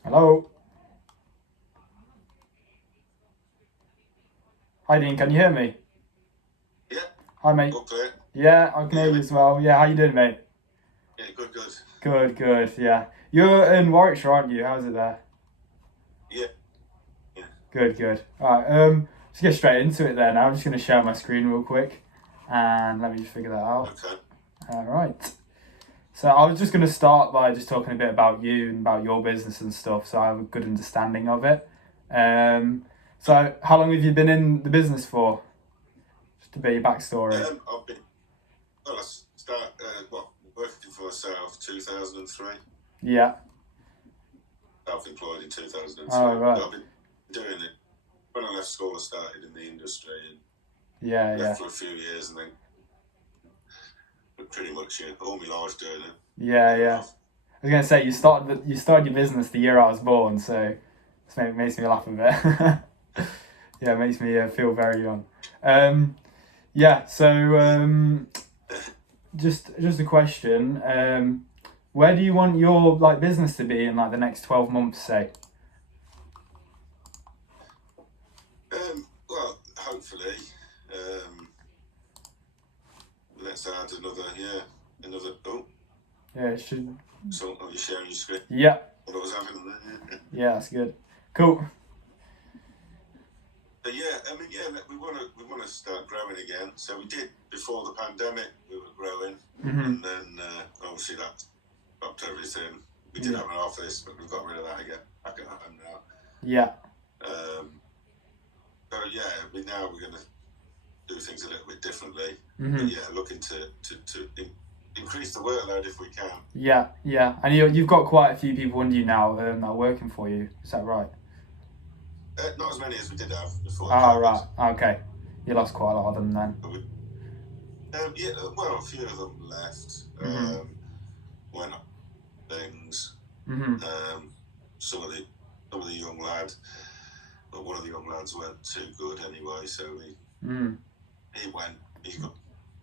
Hello. Hi Dean, can you hear me? Yeah, Hi mate. okay. Yeah, I can Can you hear hear you me? as well. Yeah, how you doing, mate? Yeah, good, good. Good, good. Yeah, you're in Warwickshire, aren't you? How's it there? Yeah, yeah. Good, good. All right. Let's get straight into it then. I'm just gonna share my screen real quick, and let me just figure that out. Okay. All right. So I was just gonna start by just talking a bit about you and about your business and stuff, so I have a good understanding of it. Um, so how long have you been in the business for? Just a bit of your backstory. I've been, well, I start, working for myself 2003, Yeah. self-employed in Oh 2003. right. But I've been doing it. When I left school, I started in the industry and Yeah, left yeah. for a few years and then pretty much all my life doing it. Yeah, On and yeah. off. I was gonna say you started your business the year I was born, so makes me laugh a bit. Yeah, it makes me feel very young. Um, yeah. So Yeah. just a question. Where do you want your like business to be in like the next 12 months? Say. Well, hopefully, um, let's add another, Yeah, it should. so you're sharing your screen. Yeah, What I was having there. yeah, that's good. Cool. But yeah, I mean, yeah, we want to start growing again. So we did before the pandemic. We were growing, Mhm. and then obviously that stopped everything. We did Yeah. have an office, but we've got rid of that again. Back at home now. Yeah. Um, so yeah, now we're going to do things a little bit differently. But Mhm. yeah, looking to increase the workload if we can. Yeah. Yeah. And you've got quite a few people under you now that are working for you. Is that right? Not as many as we did have before Ah, COVID. right. Okay. You lost quite a lot of them then. But yeah, well, a few of them left. Mhm. Went up things. Mhm. Um, some of the young lad, but one of the young lads weren't too good anyway, so Mhm. he went. He's got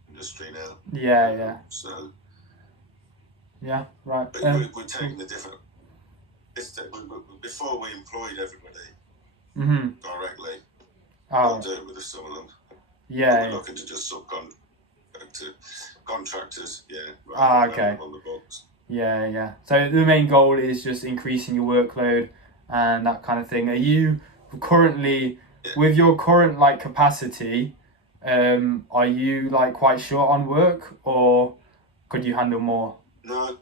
industry now. Yeah. Yeah. So, Yeah. Right. but we're Cool. taking the different. Before we employed everybody Mhm. directly, still Oh. do it with some of them, but Yeah. we're Yeah. looking to just subcontract to contractors, yeah, rather Ah. than having Okay. them on the books. Yeah. Yeah. So the main goal is just increasing your workload and that kind of thing. Are you currently Yeah, with your current like capacity? Are you like quite short on work, or could you handle more? no,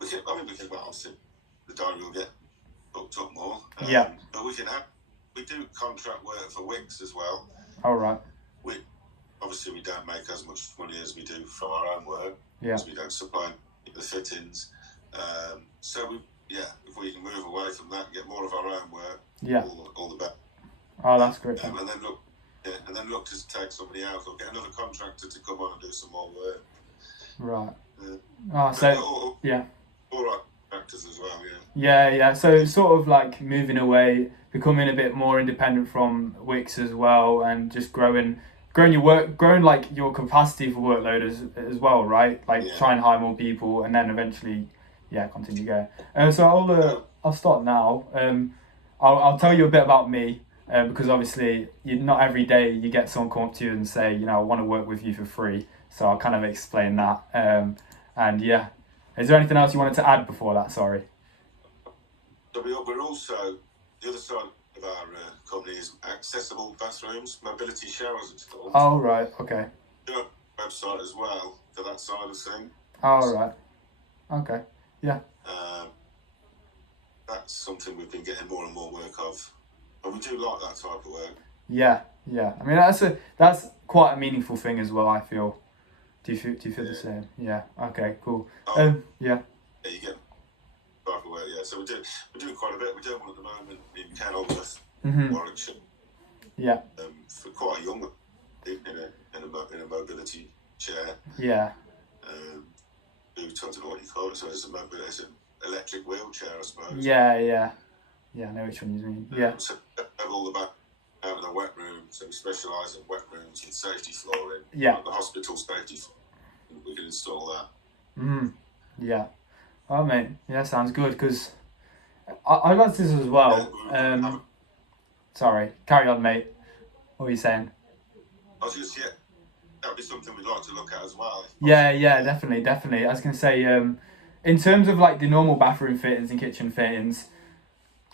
we can. I mean, we can. Well, obviously, the diary will get booked up more, Yeah. but we can have. We do contract work for Wix as well. All right. We obviously we don't make as much money as we do from our own work Yeah. because we don't supply the fittings. So we, yeah, if we can move away from that and get more of our own work, Yeah. all the better. Oh, that's great then. And then look, yeah, and then look to take somebody else or get another contractor to come on and do some more work. Right. Uh, Oh, but so yeah. all right, contractors as well. Yeah. Yeah, yeah. So sort of like moving away, becoming a bit more independent from Wix as well, and just growing your work, growing like your capacity for workload as well, right? Like Yeah. try and hire more people, and then eventually, yeah, continue going. So I'll start now. I'll tell you a bit about me. Because obviously, not every day you get someone come up to you and say, I want to work with you for free. So I'll kind of explain that. And yeah, is there anything else you wanted to add before that? Sorry. So we're also the other side of our company is accessible bathrooms, mobility showers installed. Oh, right. Okay. Do a website as well for that side of things. All right. Okay. Yeah. Um, that's something we've been getting more and more work of, and we do like that type of work. Yeah. Yeah. I mean, that's quite a meaningful thing as well. I feel. Do you feel the Yeah. same? Yeah. Okay. Cool. Oh, Yeah. yeah, you get type of work. Yeah, so we're doing quite a bit. We're doing one at the moment in Kenilworth, Mhm. Warwickshire, Yeah. for quite a young one in a mobility chair. Yeah. I don't know what you call it. So it's an electric wheelchair, I suppose. Yeah. Yeah. Yeah. I know which one you mean. Yeah. So we have all the back out in a wet room. So we specialise in wet rooms with safety flooring, Yeah. like the hospital safety. We can install that. Mhm. Yeah. Oh, mate. Yeah. Sounds good. Because I'd like this as Yeah, well. have, Sorry, carry on, mate. What were you saying? I was just, yeah, that'd be something we'd like to look at as well, if Yeah, possible. yeah, definitely, definitely. I was gonna say, in terms of like the normal bathroom fittings and kitchen fittings,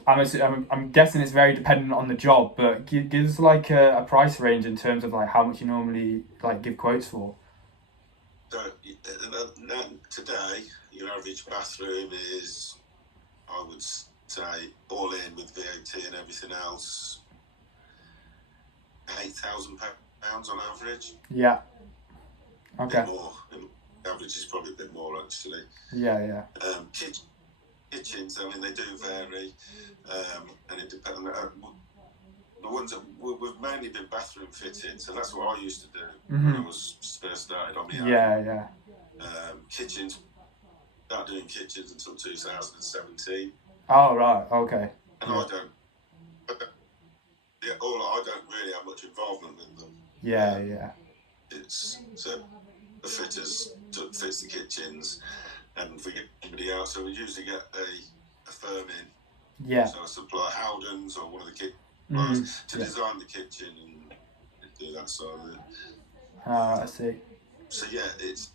I'm guessing it's very dependent on the job, but give us like a price range in terms of like how much you normally like give quotes for. So today, your average bathroom is, I would say, all in with VAT and everything else, £8,000 on average. Yeah. A Okay. bit more. The average is probably a bit more actually. Yeah, yeah. Kitchens, I mean, they do vary, and it depends. The ones that we've mainly been bathroom fitting, so that's what I used to do when I was first started on my own. Yeah, yeah. Kitchens, not doing kitchens until 2017, Oh, right. Okay. and Yeah. I don't. I don't really have much involvement with them. Yeah, yeah. It's so the fitters fits the kitchens, and if we get anybody else, so we usually get a firm in. Yeah. So I supply Howdens or one of the kitchen suppliers to Yeah. design the kitchen and do that sort of it. I see. So yeah, it's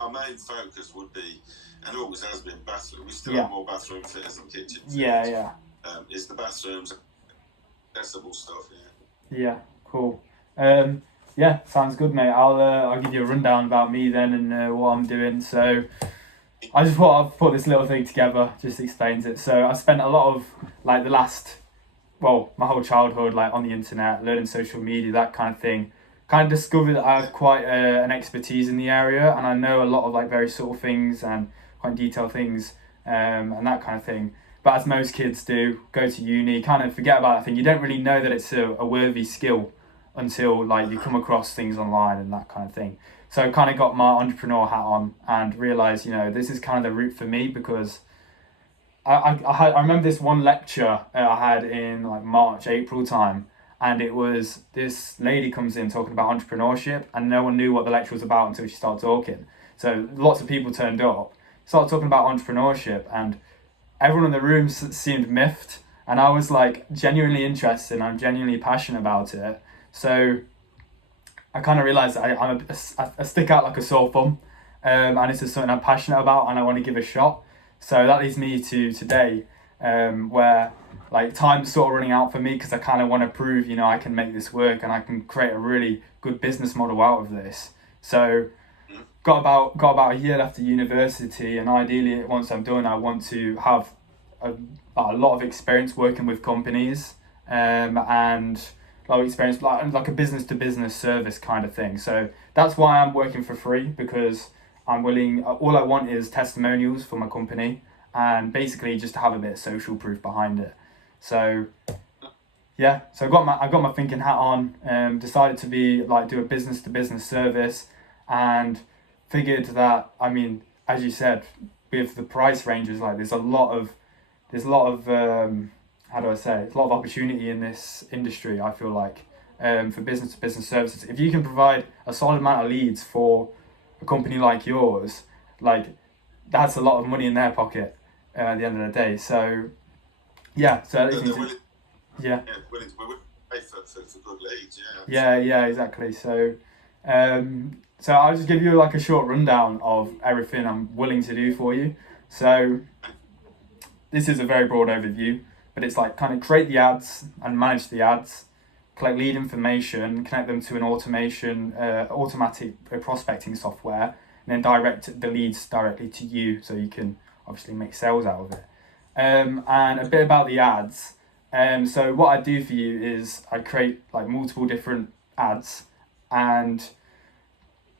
our main focus would be, and always has been, bathroom. We still Yeah. have more bathroom fitters than kitchen fitters. Yeah, yeah. Is the bathrooms accessible stuff? Yeah. Yeah. Cool. Yeah, sounds good, mate. I'll give you a rundown about me then and what I'm doing. So I just thought I'd put this little thing together, just explains it. So I spent a lot of like my whole childhood like on the internet, learning social media, that kind of thing. Kind of discovered that I have quite an expertise in the area, and I know a lot of like very subtle things and quite detailed things, and that kind of thing. But as most kids do, go to uni, kind of forget about that thing. You don't really know that it's a worthy skill until like you come across things online and that kind of thing. So I kind of got my entrepreneur hat on and realized, this is kind of the route for me because I remember this one lecture I had in like March, April time, and it was this lady comes in talking about entrepreneurship, and no one knew what the lecture was about until she started talking. So lots of people turned up, started talking about entrepreneurship, and everyone in the room seemed miffed, and I was like genuinely interested and I'm genuinely passionate about it. So I kind of realised that I stick out like a sore thumb, and it's just something I'm passionate about and I want to give a shot. So that leads me to today, where like time's sort of running out for me because I kind of want to prove, I can make this work and I can create a really good business model out of this. So got about a year left of university, and ideally once I'm done, I want to have a lot of experience working with companies, and a lot of experience like a business to business service kind of thing. So that's why I'm working for free, because I'm willing. All I want is testimonials for my company, and basically just to have a bit of social proof behind it. So yeah, so I got my thinking hat on, decided to do a business to business service, and figured that, I mean, as you said, with the price ranges, like there's a lot of how do I say, there's a lot of opportunity in this industry, I feel like, for business to business services. If you can provide a solid amount of leads for a company like yours, like that's a lot of money in their pocket at the end of the day. So yeah, so They're willing, yeah, we're willing to pay for good leads. Yeah. yeah, exactly. So so I'll just give you like a short rundown of everything I'm willing to do for you. So this is a very broad overview, but it's like kind of create the ads and manage the ads, collect lead information, connect them to an automatic prospecting software, and then direct the leads directly to you, so you can obviously make sales out of it. And a bit about the ads. So what I do for you is I create like multiple different ads, and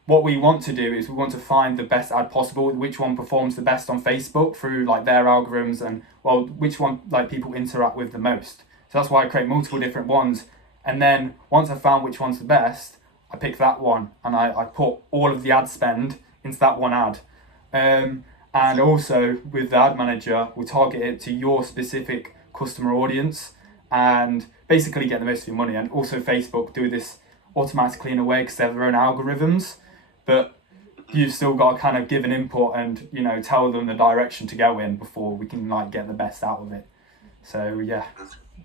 what we want to do is we want to find the best ad possible, which one performs the best on Facebook through like their algorithms, and which one like people interact with the most. So that's why I create multiple different ones, and then once I've found which one's the best, I pick that one and I put all of the ad spend into that one ad. And also with the ad manager, we target it to your specific customer audience and basically get the most of your money. And also Facebook do this automatically in a way because they have their own algorithms, but you've still got to kind of give an input and tell them the direction to go in before we can like get the best out of it. So yeah,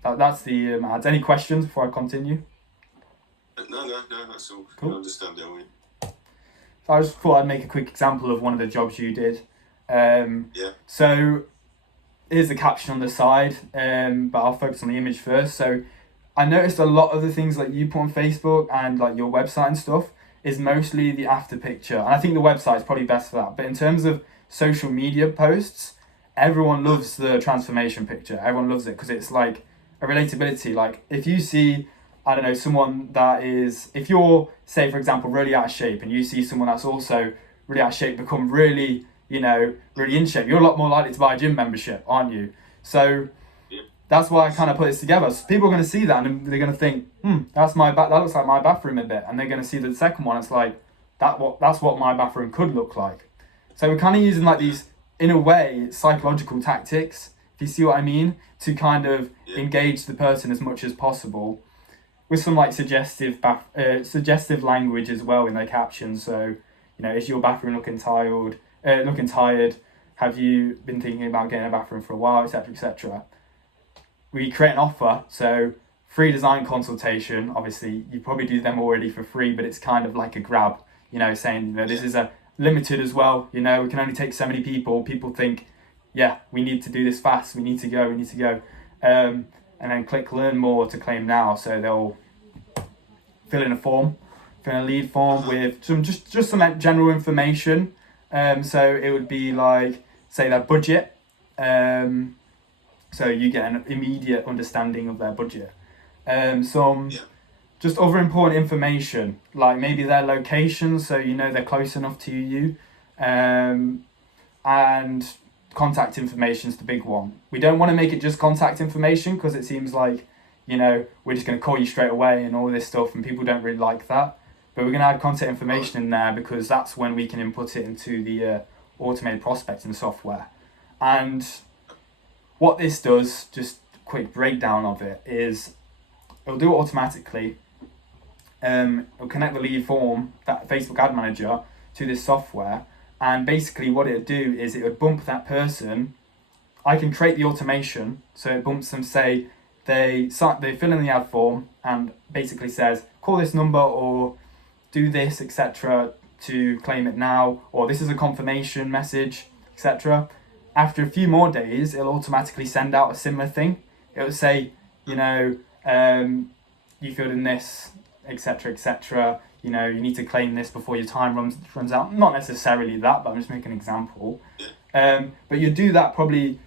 that's the ads. Any questions before I continue? No, that's all. Cool. You understand, don't we? So I just thought I'd make a quick example of one of the jobs you did. Yeah. So here's the caption on the side, but I'll focus on the image first. So I noticed a lot of the things like you put on Facebook and like your website and stuff is mostly the after picture. And I think the website is probably best for that. But in terms of social media posts, everyone loves the transformation picture. Everyone loves it because it's like a relatability. Like if you see, I don't know, someone that is, if you're, say, for example, really out of shape and you see someone that's also really out of shape become really, really in shape, you're a lot more likely to buy a gym membership, aren't you? So that's why I kind of put this together. So people are going to see that and they're going to think, that looks like my bathroom a bit. And they're going to see the second one. It's like, that's what my bathroom could look like. So we're kind of using like these, in a way, psychological tactics, if you see what I mean, to kind of engage the person as much as possible with some like suggestive language as well in their captions. So, is your bathroom looking tired? Have you been thinking about getting a bathroom for a while, etc., etc.? We create an offer, so free design consultation. Obviously, you probably do them already for free, but it's kind of like a grab, saying, this is a limited as well. We can only take so many people. People think, we need to do this fast. We need to go. And then click learn more to claim now. So they'll fill in a lead form with some general information. So it would be like, say, their budget. So you get an immediate understanding of their budget. Just other important information, like maybe their location, so they're close enough to you. And contact information is the big one. We don't want to make it just contact information because it seems like, we're just going to call you straight away and all this stuff, and people don't really like that. But we're going to add contact information in there because that's when we can input it into the automated prospecting software. And what this does, just quick breakdown of it, is it'll do it automatically. It'll connect the lead form, that Facebook Ad Manager, to this software, and basically what it'll do is it would bump that person. I can create the automation, so it bumps them, say they fill in the ad form and basically says call this number or do this, etc., to claim it now, or this is a confirmation message, etc. After a few more days, it'll automatically send out a similar thing. It'll say, you filled in this, etc., etc. You need to claim this before your time runs out. Not necessarily that, but I'm just making an example. But you do that probably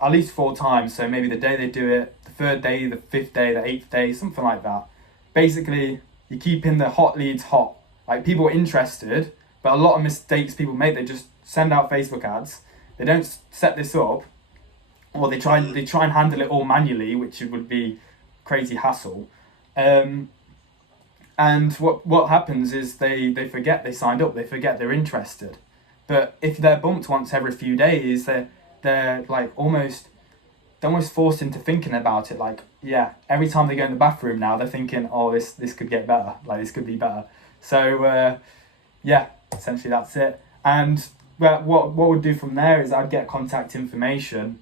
at least 4 times. So maybe the day they do it, the 3rd day, the 5th day, the 8th day, something like that. Basically, you're keeping the hot leads hot. Like, people are interested, but a lot of mistakes people make, they just send out Facebook ads. They don't set this up, or they try and handle it all manually, which would be crazy hassle. And what happens is they forget they signed up, they forget they're interested. But if they're bumped once every few days, they're like almost forced into thinking about it. Like, every time they go in the bathroom now, they're thinking, oh, this could get better. Like, this could be better. So essentially that's it. And what we'd do from there is I'd get contact information.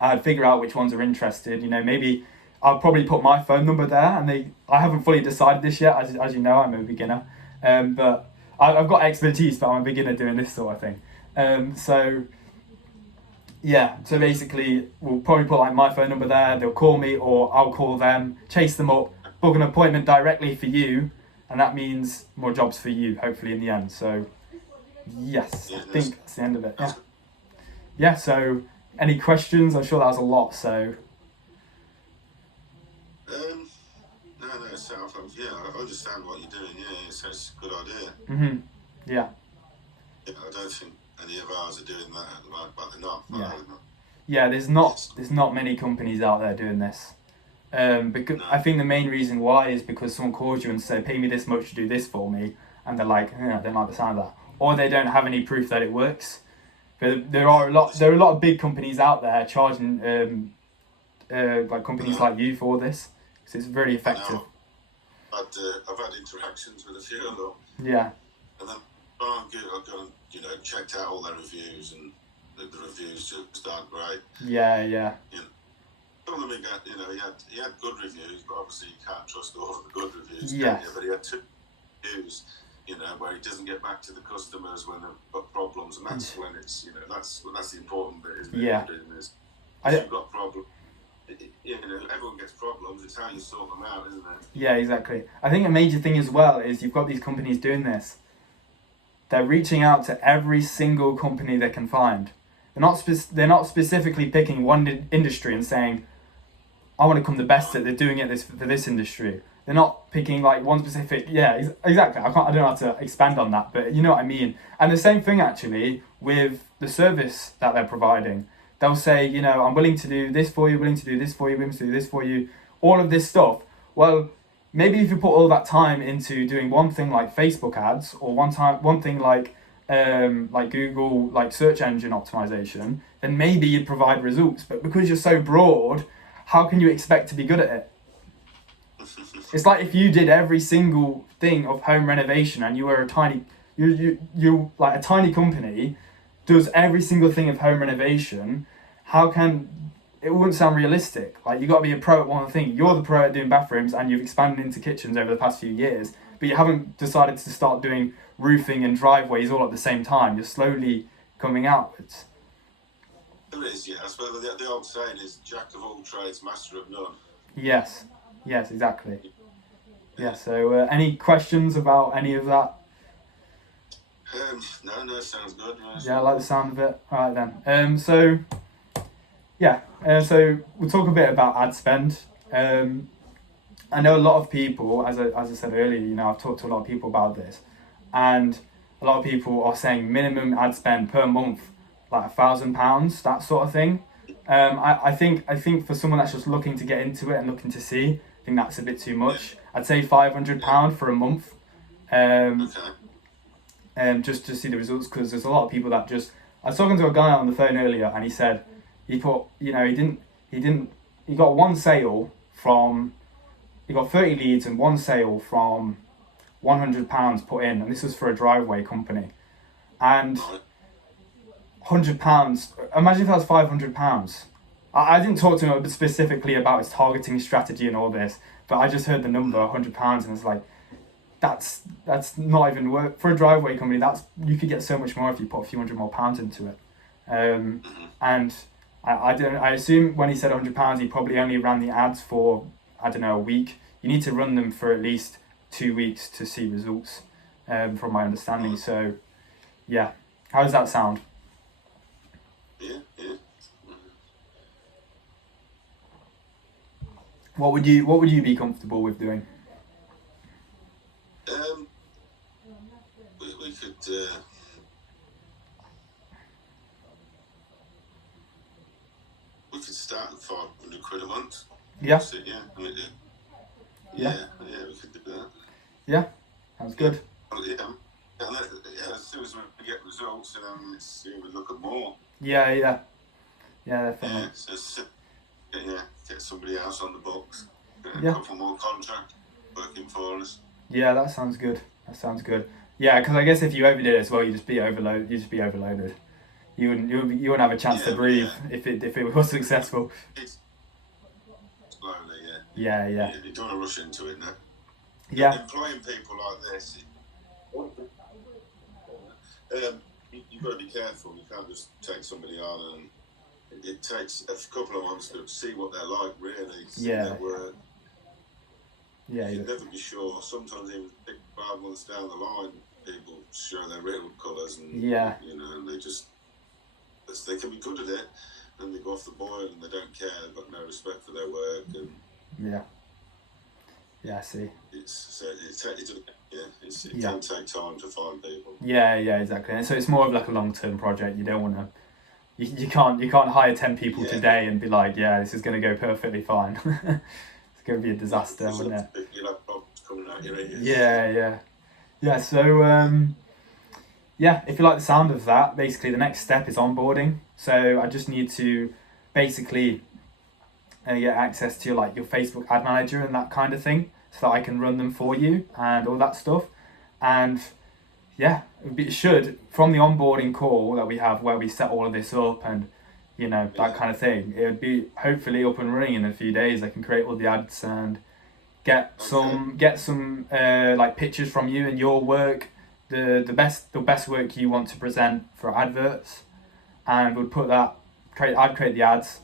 I'd figure out which ones are interested. Maybe I'll probably put my phone number there, and I haven't fully decided this yet. As you know, I'm a beginner, but I've got expertise, but I'm a beginner doing this sort of thing. So basically we'll probably put like my phone number there. They'll call me, or I'll call them, chase them up, book an appointment directly for you, and that means more jobs for you, hopefully, in the end. So yes, I think that's the end of it. So any questions? I'm sure that was a lot. So no, I understand what you're doing. So it's a good idea. Yeah, I don't think any of ours are doing that, but they're not. There's not many companies out there doing this. Because I think the main reason why is because someone calls you and say, pay me this much to do this for me, and they're like, I don't like the sound of that, or they don't have any proof that it works. But there are a lot of big companies out there charging like companies like you for this, because it's very effective. I've had interactions with a few of them. Yeah. And then I've gone, checked out all their reviews, and the reviews just aren't great. Yeah. some of them he had good reviews, but obviously you can't trust all of the good reviews, Yes. can you? But he had 2 reviews, where he doesn't get back to the customers when they've got problems, and that's when it's, that's the important bit, isn't it? Yeah. Is if you've got problems, everyone gets problems. It's how you sort them out, isn't it? Yeah, exactly. I think a major thing as well is you've got these companies doing this. They're reaching out to every single company they can find. They're not specifically picking one industry and saying, I want to become the best at doing it for this industry. They're not picking like one specific. Yeah, exactly. I don't know how to expand on that, but you know what I mean. And the same thing actually with the service that they're providing. They'll say, I'm willing to do this for you, willing to do this for you, willing to do this for you, all of this stuff. Well, maybe if you put all that time into doing one thing like Facebook ads, or one thing like Google, like search engine optimization, then maybe you'd provide results. But because you're so broad, how can you expect to be good at it? It's like if you did every single thing of home renovation and you were a tiny company, does every single thing of home renovation, it wouldn't sound realistic. Like, you got to be a pro at one thing. You're the pro at doing bathrooms, and you've expanded into kitchens over the past few years, but you haven't decided to start doing roofing and driveways all at the same time. You're slowly coming outwards. There is, yeah. I suppose the old saying is jack of all trades, master of none. Yes, exactly. Yeah, so any questions about any of that? No, sounds good. Yeah, I like the sound of it. All right then. So we'll talk a bit about ad spend. I know a lot of people, as I said earlier, I've talked to a lot of people about this, and a lot of people are saying minimum ad spend per month, like £1,000, that sort of thing. I think for someone that's just looking to get into it and looking to see, I think that's a bit too much. I'd say £500 for a month. Just to see the results, because there's a lot of people that just. I was talking to a guy on the phone earlier, and he said he got one sale from. He got 30 leads and one sale from £100 put in, and this was for a driveway company, and £100. Imagine if that was £500. I didn't talk to him specifically about his targeting strategy and all this, but I just heard the number £100, and it's like, that's not even worth for a driveway company. You could get so much more if you put a few £100 more into it. And I assume when he said £100, he probably only ran the ads for, I don't know, a week. You need to run them for at least 2 weeks to see results, from my understanding. So, yeah, how does that sound? Yeah. What would you be comfortable with doing? We could. We could start at £500 a month. Yeah. So, yeah. Yeah, we could do that. Yeah, sounds good. As soon as we get results, we look at more. Yeah, definitely. Get somebody else on the books. A couple more contracts working for us. Yeah, that sounds good. Yeah, because I guess if you overdid it as well, you'd just be overloaded. You wouldn't have a chance to breathe if it was successful. Slowly, yeah. You don't want to rush into it now. Yeah. Employing people like this, you've got to be careful. You can't just take somebody on, and it takes a couple of months to see what they're like, really. See their work. Yeah, you can never be sure. Sometimes even 5 months down the line, people show their real colours, and and they can be good at it, and they go off the boil and they don't care. They've got no respect for their work, and I see. It can take time to find people. Yeah, exactly. And so it's more of like a long-term project. You don't want to. You can't hire 10 people today and be like, this is going to go perfectly fine. It's going to be a disaster, wouldn't it? You'll have problems coming out your ears. Yeah. So if you like the sound of that, basically the next step is onboarding. So I just need to basically get access to your Facebook ad manager and that kind of thing, so that I can run them for you and all that stuff. And it should, from the onboarding call that we have where we set all of this up and you know, that kind of thing. It would be hopefully up and running in a few days. I can create all the ads and get some like pictures from you and your work, the best work you want to present for adverts, and would put that I'd create the ads,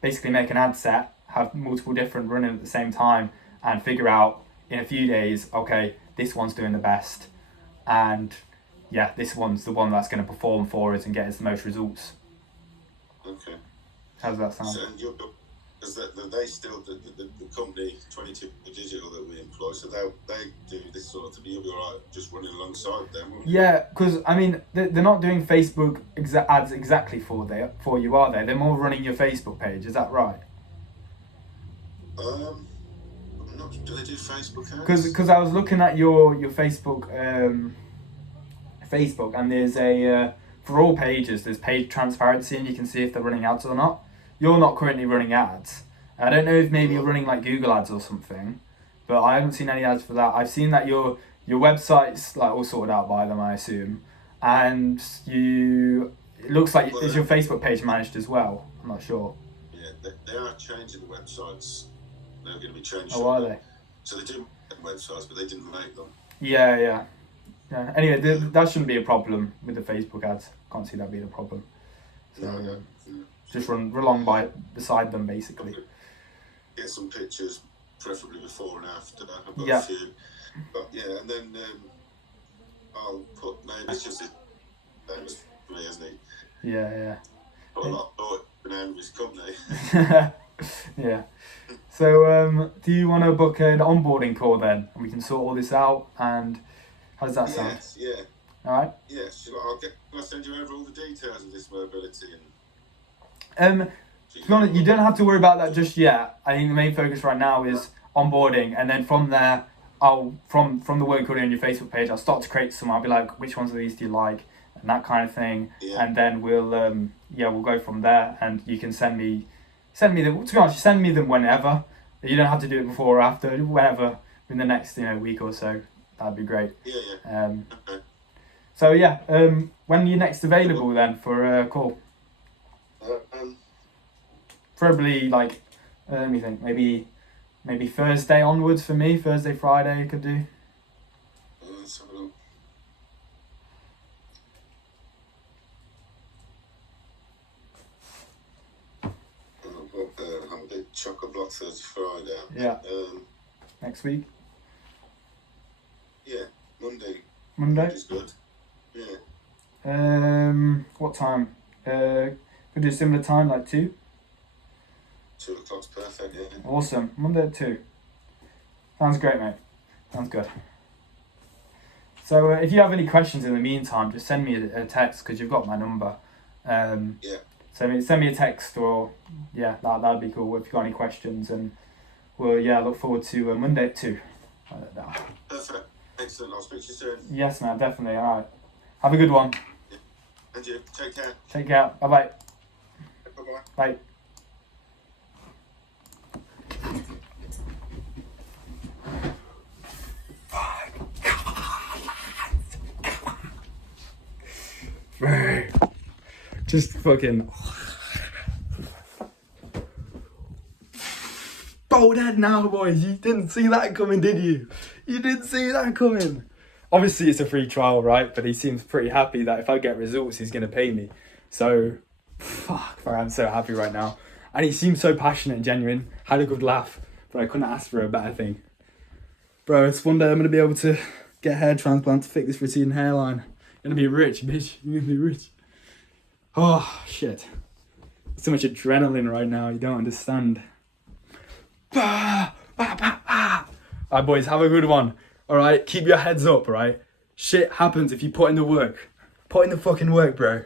basically make an ad set, have multiple different running at the same time, and figure out in a few days, okay, this one's doing the best, and yeah, this one's the one that's going to perform for us and get us the most results. Okay. How does that sound? So, and is that they still the company 22 Digital that we employ? So they do this sort of. You'll be alright just running alongside them. Yeah, because I mean they're not doing Facebook ads exactly for you, are they? They're more running your Facebook page. Is that right? I'm not. Do they do Facebook ads? Because I was looking at your Facebook and there's a for all pages there's page transparency and you can see if they're running ads or not. You're not currently running ads. I don't know if maybe you're running like Google ads or something, but I haven't seen any ads for that. I've seen that your website's like all sorted out by them, I assume, and it looks like is your Facebook page managed as well? I'm not sure. Yeah, they are changing the websites. They're going to be changing. Oh, are they? So they do make websites, but they didn't make them. Yeah. Anyway, that shouldn't be a problem with the Facebook ads. Can't see that being a problem. So, No. just run along beside them, basically. Get some pictures, preferably before and after. I've got Yeah. a few. But yeah, and then I'll put maybe it's just famous for me, isn't he? Yeah. Put a lot of the name of his company. Yeah. So, do you want to book an onboarding call then? And we can sort all this out. And how does that sound? Yes, yeah. All right. Yes, I'll send you over all the details of this mobility and. To be honest, you don't have to worry about that just yet. I think the main focus right now is onboarding, and then from there, from the work you're doing on your Facebook page, I'll start to create some. I'll be like, which ones of these do you like, and that kind of thing, and then we'll go from there. And you can send me them. To be honest, send me them whenever. You don't have to do it before or after. Whenever in the next week or so, that'd be great. Yeah. Okay. So yeah, when are you next available then for a call? Probably like, let me think, maybe Thursday onwards for me. Thursday, Friday I could do. Let's have a look. I'm a bit chock-a-block Thursday, Friday. Yeah. Next week. Yeah, Monday. Monday. Is good. Yeah. What time? Could do a similar time, like 2. 2 o'clock's perfect. Yeah. Awesome. Monday at 2. Sounds great, mate. Sounds good. So if you have any questions in the meantime, just send me a text because you've got my number. Yeah. Send me a text or that'd be cool if you've got any questions, and we'll look forward to Monday at 2. Write that down. Perfect. Excellent. I'll speak to you soon. Yes, man, definitely. All right. Have a good one. Yeah. And you. Take care. Take care. Bye-bye. Bye-bye. Bye. Just fucking bold head now, boys. You didn't see that coming, did you? You didn't see that coming. Obviously, it's a free trial, right? But he seems pretty happy that if I get results, he's gonna pay me. So, I'm so happy right now. And he seemed so passionate and genuine. Had a good laugh, but I couldn't ask for a better thing. Bro, it's one day I'm gonna be able to get a hair transplant to fix this receding hairline. You're gonna be rich, bitch. You're gonna be rich. Oh, shit. So much adrenaline right now, you don't understand. Alright, boys, have a good one. Alright, keep your heads up, alright? Shit happens if you put in the work. Put in the fucking work, bro.